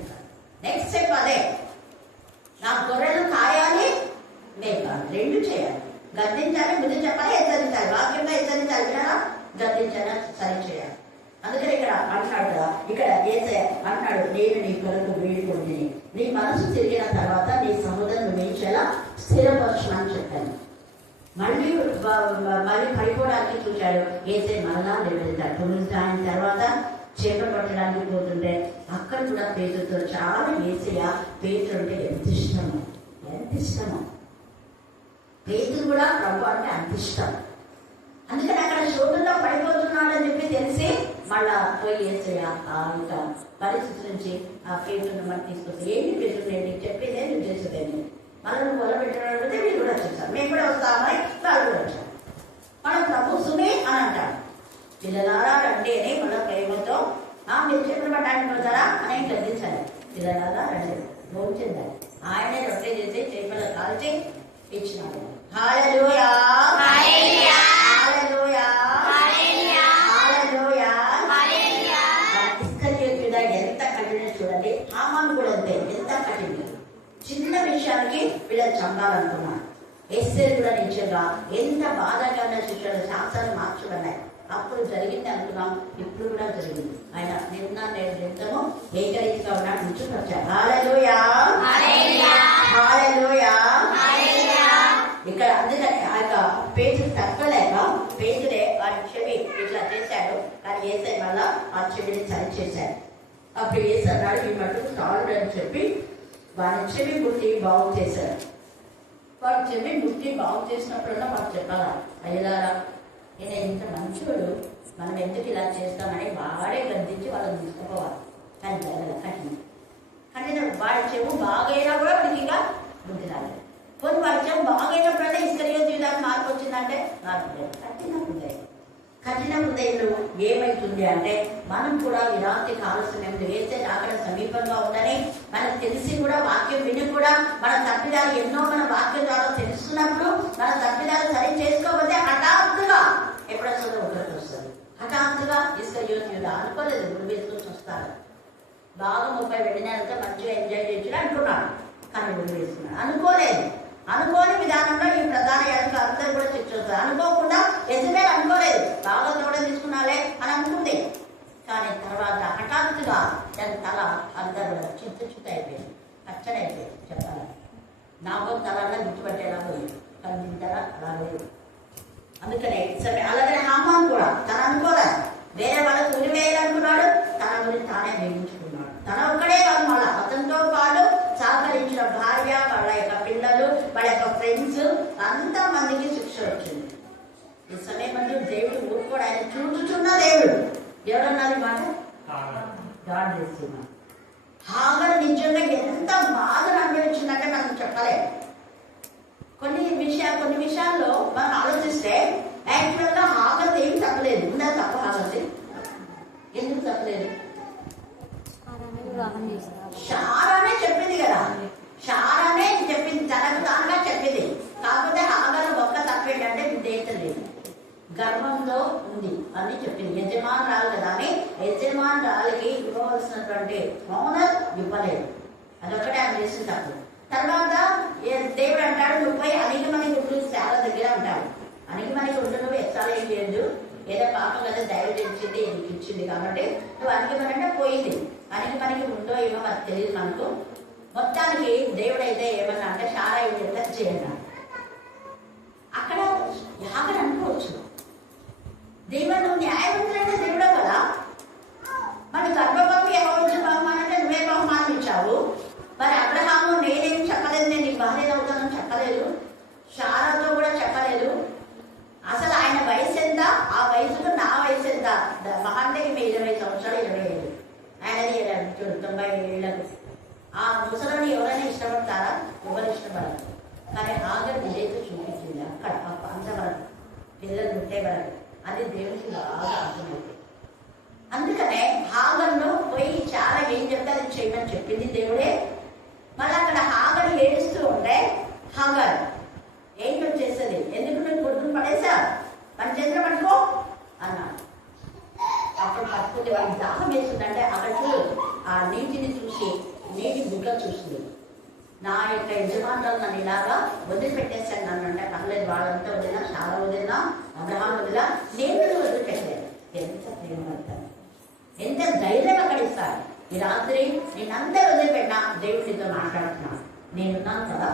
నెక్స్ట్ స్టెప్. అదే నా గొర్రెలు కాయాలి, మేపాలి, 2 చేయాలి. గద్దించాలి, ముందు చెప్పాలి, హెచ్చరించాలి. వాక్యంగా హెచ్చరించాలి, వినాలా, గద్దించాలి, సరి చేయాలి. అందుకని ఇక్కడ అంటున్నాడు కదా, ఇక్కడ యేసయ్య అంటున్నాడు, నేను నీ కొరకు వేడుకొని నీ మనసు తిరిగిన తర్వాత నీ సహోదరుని మేచేలా స్థిరపరచమని చెప్పాను. మళ్ళీ పడిపోవడానికి చూశాడు. యేసయ్య మరలా నిలబెడతాడు. పునరుద్ధానం తర్వాత చేప పట్టడానికి పోతుంటే అక్కడ కూడా పేతురుతో చాలా యేసయ్య పేతురు అంటే ఎంత ఇష్టమో. పేతురు కూడా ప్రభు అంటే అంత ఇష్టం. అందుకని అక్కడ శోధనలో పడిపోతున్నాడు అని చెప్పి తెలిసి మళ్ళా పోయి యేసయ్య ఆ యొక్క పరిస్థితి నుంచి ఆ పేతురుని మనం తీసుకొచ్చి, ఏంటి పేతురు, నేను నీకు చెప్పేదే నువ్వు చేసేదేమి, మళ్ళీ నువ్వు మొదలుపెట్టినట్టు వీళ్ళు కూడా వచ్చేసారు, మేము కూడా వస్తామని వాళ్ళు కూడా వచ్చారు. మన ప్రభు సుమే అని అంటాడు, పిల్లలారా రండి అని మన ప్రేమతో మీరు చేతులు పట్టడానికి పోతారా అని గద్దించాలి. పిల్లలారా రండి, భోజనం ఆయనే రొట్టె చేసి చేపలు కాల్చి ఇచ్చినాడు. హల్లెలూయా, హల్లెలూయా, హల్లెలూయా, హల్లెలూయా. ఇస్కరియోతు ఎంత కఠిన చూడండి. హామాను కూడా అంతే, ఎంత కఠిన. చిన్న విషయానికి వీళ్ళని చంపాలనుకున్నాడు. ఎస్తేరు కూడా నిజంగా ఎంత బాధాకరమైన శిక్షలు, శాస్త్రాలు మార్చబడ్డాయి. అప్పుడు జరిగింది అనుకున్నాం, ఇప్పుడు కూడా జరిగింది. ఆయన నిన్న నేను నిమిత్తము ఏకరీతిగా ఉన్నాడు, నుంచి వచ్చాడు. హల్లెలూయా, హల్లెలూయా. ఇక్కడ అందుకని ఆ యొక్క పేతురు తప్పలేక పేతురే వాడి చెవి ఇట్లా చేశాడు. కానీ యేసయ్య వల్ల ఆ చెవిని సరి చేశాడు. అప్పుడు యేసు అన్నాడు, ఈ మటుకు చాలు అని చెప్పి వాడి చెవి ముట్టి బాగు చేశాడు. వాడు చెవి ముట్టి బాగు చేసినప్పుడల్లా వాడు చెప్పాలా, అయ్యలారా నేను ఇంత మంచోడు, మనం ఎందుకు ఇలా చేస్తామని వాడే గద్దించి వాళ్ళని తీసుకుపోవాలి. కానీ జరగదు. కానీ వాడి చెవు బాగైనా కూడా వాడికి ఇంకా బుద్ధి రాలేదు. కొన్ని వాడి చెవు బాగైనప్పుడల్లా ఇస్కరియోతు విధానం మార్పు వచ్చిందంటే రాలేదు. కఠిన హృదయంలో ఏమైతుంది అంటే మనం కూడా ఇలాంటి కాల సమయంలో వేస్తే అక్కడ సమీపంగా ఉందని మనకు తెలిసి కూడా వాక్యం విని కూడా మన తప్పిదాలు ఎన్నో మన వాక్యం ద్వారా తెలుస్తున్నప్పుడు మన తప్పిదాలు సరి చేసుకోకపోతే హఠాత్తుగా ఎప్పుడొస్తుందో ఒకరికి వస్తుంది. హఠాత్తుగా ఇస్కరియోతు అనుకోలేదు, ఇప్పుడు వేసుకొని వస్తారు. బాగా 30 వెళ్ళినారంటే మంచిగా ఎంజాయ్ చేయొచ్చు అనుకున్నాడు, కానీ గుడి వేసుకున్నాడు. అనుకోని విధానంలో ఈ ప్రధాన యాజకులు అందరూ కూడా చర్చ అనుకోకుండా యెజబెల్ అనుకోలేదు, బాగా తోడ తీసుకున్నాలే అని అనుకుంది. కానీ తర్వాత హఠాత్తుగా దాని తల అందరూ చుట్ట అయిపోయింది, పచ్చడి అయిపోయింది. చెప్పాలి నాకు తలన్నా గుర్తుపట్టేలా పోయింది, కానీ దీని తల అలా లేదు. అందుకనే సరే అలాగనే హామాను కూడా తను అనుకోలేదు, వేరే వాళ్ళకు ఉరి వేయాలనుకున్నాడు, తన గురించి తానే వేయించుకున్నాడు. తన ఒక్కడే కాదు, మళ్ళా అతనితో పాటు సహకరించిన భార్య, వాళ్ళ యొక్క పిల్లలు, వాళ్ళ యొక్క ఫ్రెండ్స్ అంతమందికి శిక్ష వచ్చింది. ఈ సమయంలో దేవుడు ఊరుకోడు, ఆయన చూచుచున్న దేవుడు. ఎవరన్నారు మాట, గాడ్ చేస్తున్నా. హాగర్ నిజంగా ఎంత బాధను అనుభవించిందంటే మనం చెప్పలేము. కొన్ని విషయాల్లో మనం ఆలోచిస్తే యాక్చువల్గా హాగర్ ఏం తప్పలేదు. ఉందా తప్ప హాగర్ది? ఎందుకు తప్పలేదు? షారానే చెప్పింది కదా, షారానే చెప్పింది, తనకు తానుగా చెప్పింది. కాకపోతే హాగర్ ఒక్క తప్పేంటంటే బిడ్డ లేదు, గర్భంలో ఉంది అని చెప్పింది. యజమానురాలు కదా అని యజమానురాలికి ఇవ్వవలసినటువంటి ఓనర్ ఇవ్వలేదు. అదొక్కటే ఆయన చేసిన తప్పు. తర్వాత దేవుడు అంటాడు, నువ్వు పోయి అణిగిమణి గుడ్లు చాలా దగ్గర అంటాడు. అణిగిమణి గుడ్లు నువ్వు ఎచ్చాలు ఏం చేయదు, ఏదో పాపం కదా దైవం ఇచ్చింది నీకు ఇచ్చింది కాబట్టి నువ్వు అణిగిమణి అంటే పోయింది. అణిగిమణికి ఉందో ఏమో మనకు తెలియదు మనకు. మొత్తానికి దేవుడు అయితే ఏమన్నా అంటే చాలా టచ్ చేయండి. అక్కడ యాగర్ అనుకోవచ్చు, దేవుడు నువ్వు న్యాయవంతులైన దేవుడే కదా, మరి గర్భవతి ఎవరు బహుమానం అంటే నువ్వే బహుమానం ఇచ్చావు. మరి అబ్రహాము నేనేం చెప్పలేదు, నేను నీ భార్య అవుతానని చెప్పలేదు, శారాతో కూడా చెప్పలేదు. అసలు ఆయన వయసు ఎంత, ఆ వయసులో నా వయసు ఎంత, మహాంటే 20 సంవత్సరాలు 25, ఆయనది 90 ఏళ్ళకు. ఆ ముసలిని ఎవరైనా ఇష్టపడతారా? ఎవరు ఇష్టపడరు. కానీ హాగర్ విజయ్తో చూపించింది అక్కడ అంతవరకు పిల్లలు పుట్టేవరకు. అది దేవుడికి బాగా అర్థమైంది. అందుకనే హాగర్ను పోయి చాలా ఏం చెప్తే అది చేయమని చెప్పింది దేవుడే. మళ్ళీ అక్కడ హాగర్ ఏడుస్తూ ఉంటే హాగర్ ఏంటో చేసేది, ఎందుకు నేను కొడుకుని పడేసా, మన చేతిలో పట్టుకో అన్నాడు. అప్పుడు పట్టుకుంటే వాళ్ళకి దాహం వేస్తుందంటే అక్కడికి ఆ నీటిని చూసి నీటి గుడ్డ చూసింది. నా యొక్క యజమానులు నన్ను ఇలాగా వదిలిపెట్టేశాను నన్ను అంటే పర్లేదు, వాళ్ళంతా వదిలినా, చాలా వదిలినా, అబ్రహాం వదిలా, నేను వదిలిపెట్టలేదు. ఎంత ప్రేమ పడతాను, ఎంత ధైర్యం అక్కడ ఇస్తాను. ఈ రాత్రి నేనందరూ వదిలిపెట్టినా దేవుడితో మాట్లాడుతున్నాను. నేనున్నాను కదా,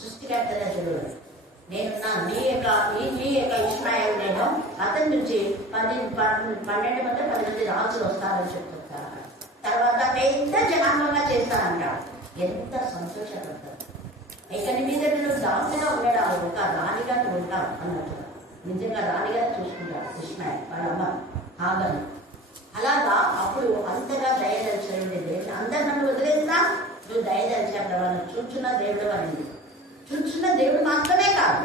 సృష్టికర్తగా చూడు, నేనున్నా. నీ యొక్క ఇష్మాయిల్ నేను అతని నుంచి 12 మంది 10 మంది రాజులు వస్తారని చెప్తారు. తర్వాత పెద్ద జనాంగంగా చేస్తారంటాడు. ఎంత సంతోషపడతారు. ఇక్కడి మీద నువ్వు దాసుగా ఉండడావు, ఒక రాణిగా నువ్వు ఉంటావు అన్నట్టు. నిజంగా రాణిగా చూసుకుంటాడు ఇష్మాయిల్ వాళ్ళ అమ్మ హాగర్. అలాగా అప్పుడు అంతగా దయదలిచాడు దేవుడు. అందరు నన్ను వదిలేసినా నువ్వు దయదలిచాడు, వాళ్ళు చూచున్న దేవుడు అనేది. చూచున్న దేవుడు మాత్రమే కాదు,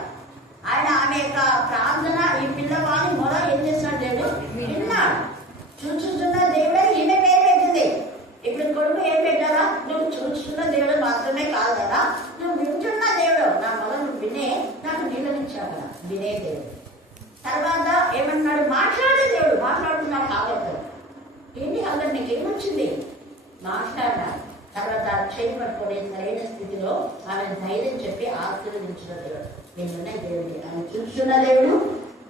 ఆయన ఆమె యొక్క ప్రార్థన, ఈ పిల్లవాడి మొర ఏం చేస్తున్నాడు దేవుడు విన్నాడు. చూచున్న దేవుడే ఈమె పేరు పెట్టింది. ఇప్పుడు కొడుకు ఏం పెట్టారా, నువ్వు చూచున్న దేవుడు మాత్రమే కాదు కదా, నువ్వు వింటున్న దేవుడు, నా మొర నువ్వు వినే నాకు నీళ్ళనిచ్చావు కదా, వినే దేవుడు. తర్వాత ఏమన్నాడు, మాట్లాడే దేవుడు. మాట్లాడుతున్నాడు హాగర్తో. ఏంటి హాగర్ నీకేమొచ్చింది? మాట్లాడినాడు. తర్వాత చేయి పట్టుకొని సరైన స్థితిలో ఆమె ధైర్యం చెప్పి ఆశీర్వదించిన దేవుడు. నేనున్న దేవుడికి ఆయన చూస్తున్న దేవుడు,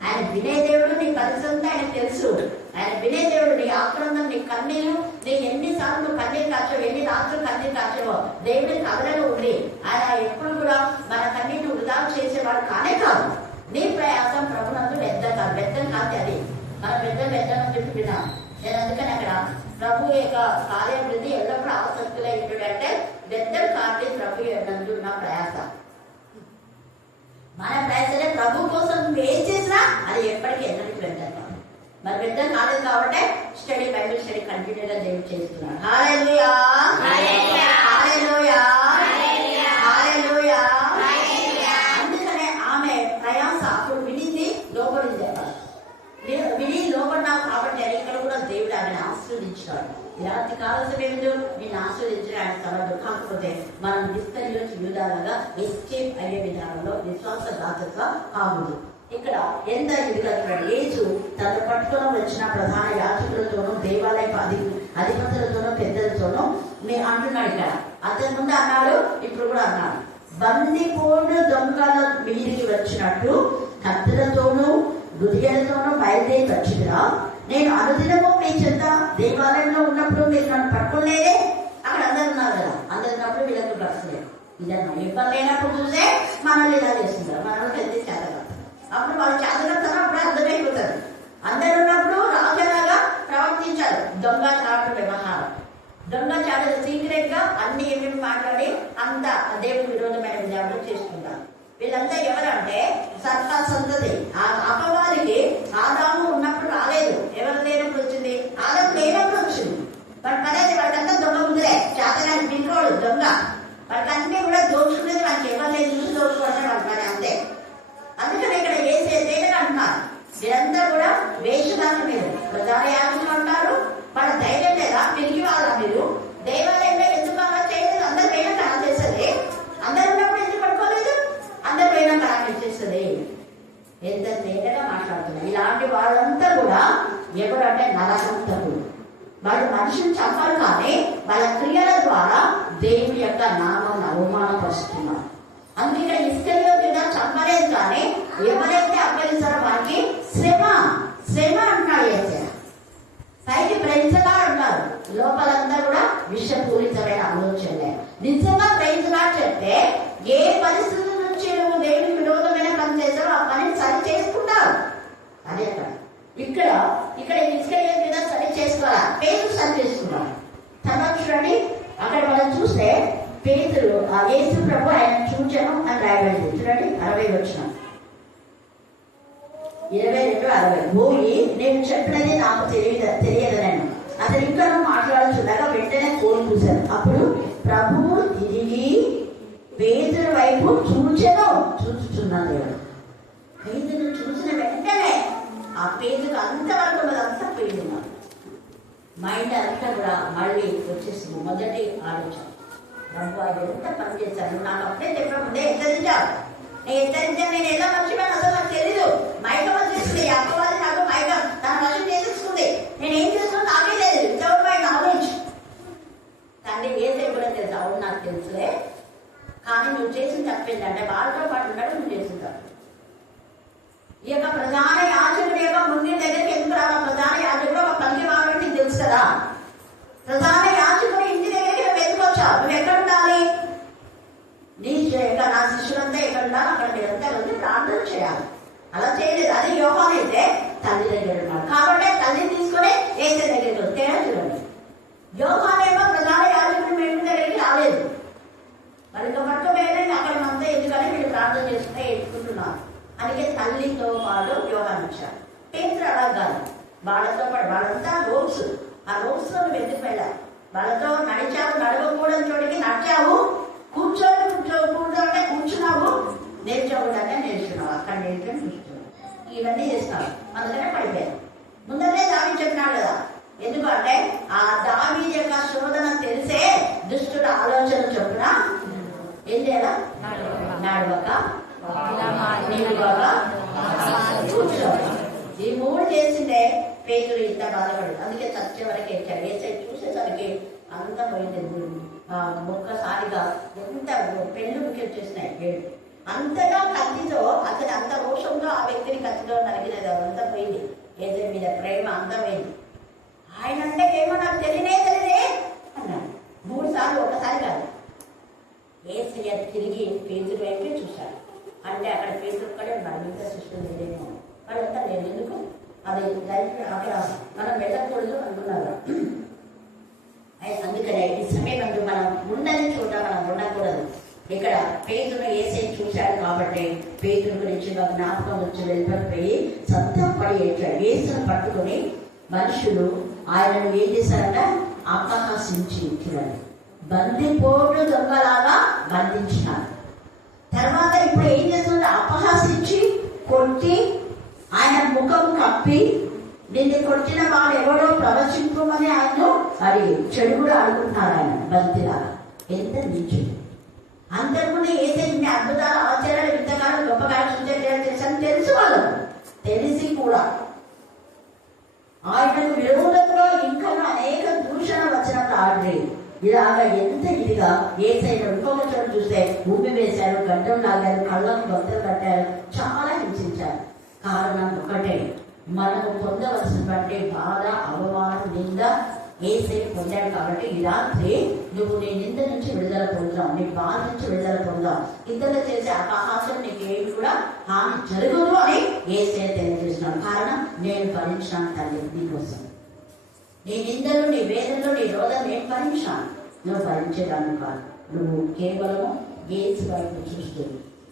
ఆయన వినే దేవుడు. నీ పరిస్థితి ఆయన తెలుసు. ఆయన వినే దేవుడు. నీ ఆక్రందం, నీ కన్నీరు, నీ ఎన్నిసార్లు నువ్వు కన్నీరు కాచావు, ఎన్ని రాత్రులు కన్నీరు కాచావో దేవుడి కథలలో ఉంది. ఆయన ఎప్పుడు కూడా మన కన్నీరు వృధా చేసేవాడు కానే కాదు. నీ ప్రయాసం ప్రభునందు వ్యర్థం కాదు. వ్యర్థం కాదు అది, మనం వ్యర్థం చెప్పి విన్నాం. నేను అందుకని అక్కడ ప్రభు యొక్క కార్యవృద్ధి ఎల్లప్పుడూ ఆసక్తులు ఏంటంటే వ్యర్థం కాదు ప్రభు నందు ఉన్న ప్రయాస. మన ప్రయాసలే ప్రభు కోసం ఏం చేసినా అది ఎప్పటికీ ఎన్నటికి వ్యర్థం కాదు. మరి వ్యర్థం కాలేదు కాబట్టి బైబిల్ స్టడీ కంటిన్యూగా దేవుడు చేస్తున్నాడు. హల్లెలూయా, హల్లెలూయా, హల్లెలూయా. అందుకనే ఆమె ప్రయాస అప్పుడు వినింది, లోపడింది. విని లోపడ్డావు కాబట్టి ఇక్కడ కూడా దేవుడు ఆమెను ఆశీర్వదించాడు. ఇలాంటి కావాల్సిన ఏమిటో నేను ఆశీర్వదించిన ఆయన సమర్థం. కాకపోతే మనం డిస్కన్యూస్ యూదాలుగా ఎస్కేప్ అయ్యే విధానంలో విశ్వాసఘాతగా కాదు. ఇక్కడ ఎంత ఇదిగా చూడండి, యేసు తను పట్టుకొని వచ్చిన ప్రధాన యాజకులతోనూ దేవాలయ అధిపతులతోనూ పెద్దలతోనూ నేను అంటున్నాడు. ఇక్కడ అతని ముందు అన్నాడు, ఇప్పుడు కూడా అన్నాడు, బందిపోటు దొంగల మీదికి వచ్చినట్టు కత్తులతోనూ గుదియలతోనూ బయలుదేరి వచ్చిందిరా. నేను అనుదినము మీ చెంత దేవాలయంలో ఉన్నప్పుడు మీరు నన్ను పట్టుకోలేదే. అక్కడ అందరు ఉన్నారు కదా, అందరు ఉన్నప్పుడు వీళ్ళకి బ్రతకలేదు. ఇదన్నా ఇబ్బంది లేనప్పుడు చూసే మనల్ని ఇలా చేస్తుంటారు, మనల్ని పెద్ద చేతగా. అప్పుడు వాళ్ళు చేతగలుగుతారు, అప్పుడు అర్థమైపోతారు. అందరు ఉన్నప్పుడు రాజలాగా ప్రవర్తించారు. దొంగ చాటు వ్యవహారం, దొంగ చాటు సీక్రెట్ గా అన్ని ఏమేమి మాట్లాడి అంతా దేవుడు విరోధమైన విధానం చేసుకుంటారు. వీళ్ళంతా ఎవరంటే సర్ప సంతతి. ఆ అపవాదికి ఆదాము ఉన్నప్పుడు రాలేదు, ఎవరు లేనప్పుడు వచ్చింది, ఆదాము లేనప్పుడు వచ్చింది. మీరంతా కూడా వేషధారణ మీరు ప్రధాన యాజకులు అంటారు. మన ధైర్యం లేదా? పిలిచి వాళ్ళ మీరు దేవాలయంలో ఎందుకు అలా చేయలేదు? అందరు పోయినాక అలా చేస్తుంది. అందరు ఉన్నప్పుడు ఎందుకు పడుకోలేదు? అందరు పోయినాక అలా చేస్తుంది. ఎంత తేటగా మాట్లాడుతున్నారు. ఇలాంటి వాళ్ళంతా కూడా ఎవరంటే నరహంతకులు. వాళ్ళు మనిషిని చంపారు, కానీ వాళ్ళ క్రియల ద్వారా దేవుని యొక్క నామాన్ని అవమానపరుస్తున్నారు. అందుకే ఇస్కరియోతు చంపలేదు, కానీ ఎవరైతే అప్పగించారో వారికి శ్రమ శ్రమ అంటున్నాడు యేసయ్య. పైకి ప్రైజ్లా అంటారు, లోపలంతా కూడా విషపూరితమైన ఆలోచనలే. నిజంగా ప్రైజ్లా చెప్తే ఏ పరిస్థితి నుంచి నువ్వు దేవునికి విరోధమైన పని చేస్తావో ఆ పనిని సరి చేసుకుంటావు. అదే ఇక్కడ ఇక్కడ ఇస్కరియోతు మీద సరి చేసుకోవాలా, పేరు సరి చేసుకున్నాడు. తర్వాత చూడండి, అక్కడ మనం చూస్తే పేతురు ఆ యేసు ప్రభు ఆయన చూచను అని రాయబడింది. చూడండి 60 వచనం, 22:60. పోయి నేను చెప్పినది నాకు తెలియదు నేను అతను ఇంకా మాట్లాడుచుండగా వెంటనే కోరి చూశాను. అప్పుడు ప్రభువు తిరిగి పేతురు వైపు చూచుచున్నాడు. దేవుడు పేతురు చూసిన వెంటనే ఆ పేతురు అంతవరకు అంతా పోయింది. మైండ్ అంతా కూడా మళ్ళీ వచ్చేసింది. మొదటి ఆలోచన, ప్రభు అది ఎంత పని చేశాను, నాకు అప్పుడే చెప్పకుండా హెచ్చరించావు. నేను హెచ్చరించాను, నేను ఎలా మర్చిపోయాను అసలు నాకు తెలీదు. మైకం వచ్చేసింది, అప్పవాది నాకు మైకం తన వశం చేసేసుకుంది. నేను ఏం చేస్తున్నా నాకే లేదు. Without my knowledge. తండ్రి ఏదే కూడా తెలుసు. అవును నాకు తెలుసులే, కానీ నువ్వు చేసిన తప్పేంటంటే వాళ్ళతో పాటు ఉన్నాడు, నువ్వు చేసిన తప్పు. ఈ యొక్క ప్రధాన యాజకుడి యొక్క ముందు దగ్గరికి ఎందుకు రావా? ప్రధాన యాజకుడు ఒక పనికి వాడని తెలుసు కదా. ప్రధాన యాజకుడు ఇంటి దగ్గరికి నువ్వు ఎందుకు వచ్చావు? నువ్వు ఎక్కడ ఉండాలి? నా శిష్యులంతా ఎక్కడ ఉండాలి? అక్కడ మీరంతా వెళ్ళి ప్రార్థన చేయాలి. అలా చేయలేదు. అది యోహాను అయితే తల్లి దగ్గర ఉన్నాడు కాబట్టి తల్లిని తీసుకొని యేసయ్య దగ్గరికి వస్తే చూడండి. యోహాను ఏమో ప్రధాన యాజకుడు మీ ఇంటి దగ్గరికి రాలేదు. మరి ఇంకా పట్టుకోలేదండి అక్కడ అంతా ఎందుకని వీళ్ళు ప్రార్థన చేసుకుంటే ఎత్తుకుంటున్నారు. అందుకే తల్లితో పాటు యోహాను వచ్చారు. పేతురు అలా కాదు, వాళ్ళతో పాటు వాళ్ళంతా రోడ్స్. ఆ రోడ్స్ లో నువ్వు ఎందుకు వెళ్ళావు? వాళ్ళతో నడిచావు, నడవకూడని చోటికి నడిచావు, కూర్చోంటే కూర్చున్నావు, నేర్చోకూడనే నేర్చుకున్నావు, అక్కడ నేర్చుకుని చూస్తున్నావు, ఇవన్నీ చేస్తావు. అందుకనే పడిపోయావు. ముందరే దావీదు చెప్పినాడు కదా, ఎందుకంటే ఆ దావీదు యొక్క శోధన తెలిసే దుష్టుడు ఆలోచన చొప్పున ఏం చేయాలా? నడవక, నిలవక, కూర్చోవాలి. ఈ 3 చేసిందే పేతురు ఇంత బాధపడదు. అందుకే చచ్చే వరకు ఎక్కాడు. యేసయ్య చూసేసరికి అంత పోయింది. ఒక్కసారిగా ఎంత పెళ్ళు వచ్చేసినాయి 7. అంతగా కత్తితో అతను అంత రోషంగా ఆ వ్యక్తిని కత్తితో నరికినది. అదంతా పోయింది. యేసయ్య మీద ప్రేమ అంతా పోయింది. ఆయన అంటే ఏమో నాకు తెలియనే అన్నాడు 3 సార్లు, ఒకసారి కాదు. యేసయ్య తిరిగి పేతురు వైపే చూశాడు. అంటే అక్కడ పేతురు కూడా ఉన్నాడు, మిగతా సృష్టి లేదేమో, వాళ్ళంతా లేదు. ఎందుకు? అది లైఫ్ అక్కడ మనం వెళ్ళకూడదు అనుకున్నారు. అందుకనే ఈ సమయం మనం ఉండని చోట మనం ఉండకూడదు. ఇక్కడ పేతురు యేసయ్య చూశాడు కాబట్టి పేతురు గురించి జ్ఞాపకం వచ్చి వెళ్ళిపోయి సంతాపడి ఏడ్చాడు. యేసును పట్టుకుని మనుషులు ఆయనను ఏం చేశారంట? అపహాసించి చూడండి, బందిపోటు దొంగలాగా బంధించినారు. తర్వాత ఇప్పుడు ఏం చేస్తున్నారు? అపహాసించి కొట్టి ఆయన ముఖం కప్పి, నిన్ను కొట్టిన వాడు ఎవడో ప్రవచింపమని ఆయన్ను అది చెడు కూడా అనుకుంటున్నారు. ఆయన బంతిలాగా ఎంత నీచుడు. అంతకుముందు యేసయ్య అద్భుతాలు, ఆశ్చర్యాలు, వింతకాలు, గొప్పగా సూచనలు చేశాను తెలుసు. వాళ్ళు తెలిసి కూడా ఆయనకు విరోధంలో ఇంకా అనేక దూషణ వచ్చినప్పుడు ఆడి ఇలాగా ఎంత ఇదిగా యేసయ్య ఇంకొక చోటు చూస్తే భూమి వేశారు, గడ్డం లాగారు, కళ్ళకు బద్దలు కట్టారు, చాలా హింసించారు. కారణం ఒకటే, మనము పొందవలసినటువంటి బాధ, అవమానం, నింద యేసయ్య పొందాడు. కాబట్టి ఈ రాత్రి నువ్వు నీ నింద నుంచి విడుదల పొందుతావు, నీ బాధ నుంచి విడుదల పొందావు. ఇతరులు చేసే అపహాసం నీకేమి కూడా హాని జరగదు అని యేసయ్య తెలియజేస్తున్నాడు. కారణం, నేను భరించాను తల్లి నీకోసం. నీ నిందలు, నీ వేదనలు, నీ రోదన నేను భరించాను. నువ్వు భరించేదాన్ని కాదు. నువ్వు కేవలము యేసు వైపు చూస్తూ,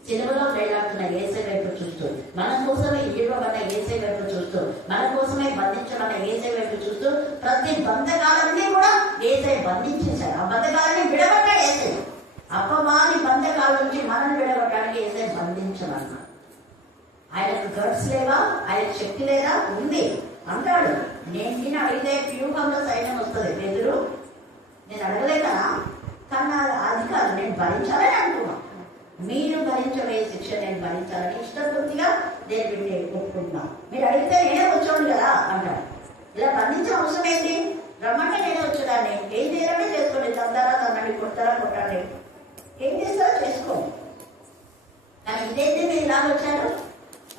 సిలువలో వేలాడుతున్న యేసయ్య వైపు చూస్తూ, మన కోసమే ఇవ్వబడ్డ యేసయ్య వైపు చూస్తూ, మన కోసమే బంధించబడ్డ యేసయ్య వైపు చూస్తూ, ప్రతి బంధకాలన్నీ కూడా యేసయ్య బంధించేశాడు. ఆ బంధకాలని విడగొట్టాడు యేసయ్య. అపవాది బంధకాల నుంచి మనల్ని విడగొట్టడానికి యేసయ్య బంధించమన్నాడు. ఆయనకు గట్స్ లేవా? ఆయనకు శక్తి లేదా? ఉంది అంటాడు. నేను అడిగితే వ్యూహంలో సైన్యం వస్తుంది. ఎదురు నేను అడగలేదా? కానీ అది కాదు, నేను భరించాలని అంటున్నా. మీరు భరించబోయే శిక్ష నేను భరించాలని ఇష్టపూర్తిగా దేవుడిని ఒప్పుకుంటున్నాను. మీరు అడిగితే నేనే వచ్చాను కదా అంటాడు. ఇలా బంధించిన అవసరం ఏంటి? రమ్మంటే నేనే వచ్చేదాన్ని. ఏం చేయాలంటే చేసుకోండి. తందారా తనండి, కొడతారా కొట్టండి, ఏం చేస్తారో చేసుకోండి. కానీ ఇదైతే మీరు ఇలా వచ్చారు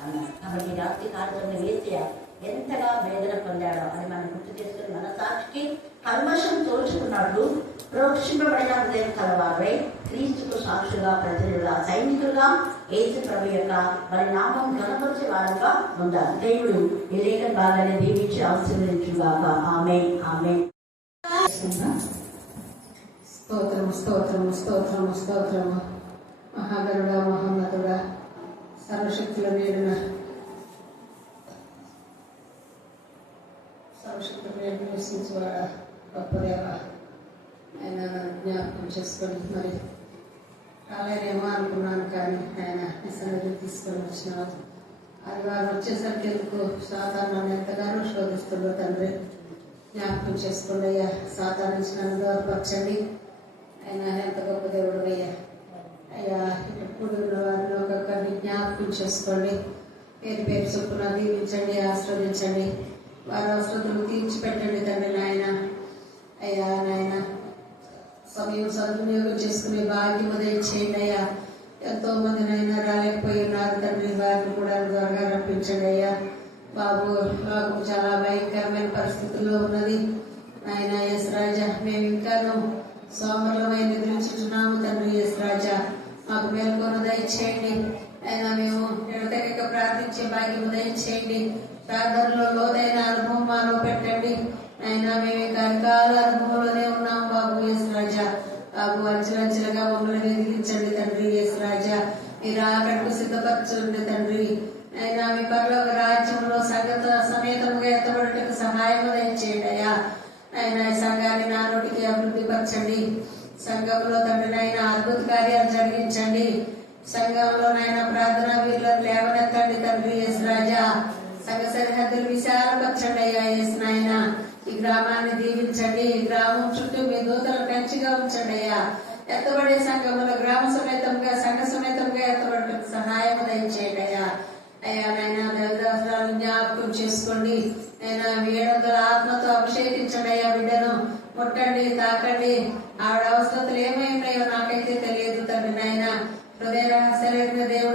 అన్నారు. కాబట్టి రాత్రి కాలంలో వేసియా ఎంతగా వేదన పొందాడో అని మనం గుర్తు చేసుకుని మన సాక్షికి కల్మషం తోచుకున్నట్లు ప్రోక్షింపబడిన హృదయం కలవారై క్రీస్తుకు సాక్షులుగా, ప్రజలుగా, సైనికులుగా యేసు ప్రభు యొక్క వారి నామం కనపరిచే వారంగా ఉండాలి. దేవుడు ఈ లేఖన భాగాన్ని దీవించి ఆశీర్వదించుగాక. ఆమేన్, ఆమేన్. స్తోత్రము, స్తోత్రము, స్తోత్రము, స్తోత్రము. మహాగరుడా, మహోన్నతుడా, సర్వశక్తుల వేడున నివసించేవాడా, గొప్పదేవా, ఆయన జ్ఞాపకం చేసుకొని మరి రాలేనేమో అనుకున్నాను, కానీ ఆయన ఈ సన్నిధిని తీసుకొని వచ్చినావు. అది వారు వచ్చేసరికి ఎందుకు సాతాను ఎంతగానో శోధిస్తుందో తండ్రి జ్ఞాపకం చేసుకోండి అయ్యా. సాతాను నుంచి నన్ను దూరపరచండి. ఆయన ఎంత గొప్ప దేవుడు అయ్యా. అయ్యా, ఇప్పుడు వారిని ఒక్కొక్కరిని జ్ఞాపకం చేసుకోండి. పేరు పేరు చొప్పున దీవించండి, ఆస్వాదించండి. వారి అవసరతలు తీర్చిపెట్టండి తండ్రి నాయన. అయ్యా నాయన, సమయం సద్వినియోగం చేసుకునే భాగ్యం దయచేయండి అయ్యా. ఎంతో మంది నైనా రాలేకపోయి ఉన్నారు తండ్రి, వారిని కూడా త్వరగా రప్పించండి అయ్యా. బాబు చాలా భయంకరమైన పరిస్థితుల్లో ఉన్నది ఆయన. ఎస్ రాజా, మేము ఇంకాను సోమరులమైన ఎదురించున్నాము తండ్రి. ఎస్ రాజా, మాకు మేల్కొన దయచేయండి అయినా. మేము ఎడతెగక ప్రార్థించే భాగ్యం దయచేయండి. ప్రార్థనలో లోతైన అనుభవం మాలో పెట్టండి అయినా. మేము కరకాల అనుభవంలోనే ఉన్నాము బాబు. ఎస్ రాజా, బాబు అంచెలంచెలుగా మమ్మల్ని ఎదిగించండి తండ్రి. ఎస్ రాజా, మీరు అక్కడికి సిద్ధపరచండి తండ్రి అయినా. మీ పరలోక రాజ్యంలో సమేతముగా ఎత్తబడటకు సహాయం దయచేయండి అయ్యా. ఆయన సంఘాన్ని నా నోటికి అభివృద్ధి పరచండి. సంఘంలో తండ్రి నాయన అద్భుత కార్యాలు జరిగించండి. సంఘంలో నాయన ప్రార్థన వీరులను లేవనెత్తండి తండ్రి. ఎస్ రాజా, సంఘ సరిహద్దులు విశాలపరచండి అయ్యా. ఎస్ నాయన, ఈ గ్రామాన్ని దీవించండి. ఈ గ్రామం చుట్టూ మీ దూతలు కంచిగా ఉంచండి అయ్యా. ఎత్తబడే సంఘంలో గ్రామ సమేతంగా, సంఘ సమేతంగా ఎత్తబడటకు సహాయం దయచేయండి అయ్యా. అయ్యా నాయన, దేవదాసాలను జ్ఞాపకం చేసుకోండి. నేను 700 ఆత్మతో అభిషేకించండి అయ్యా. బిడ్డను ముట్టండి, తాకండి. ఆవిడ అవసరతలు ఏమై ఉన్నాయో నాకైతే తెలియదు తండ్రి నాయన. హృదయ రహస్యాలు దేవుడు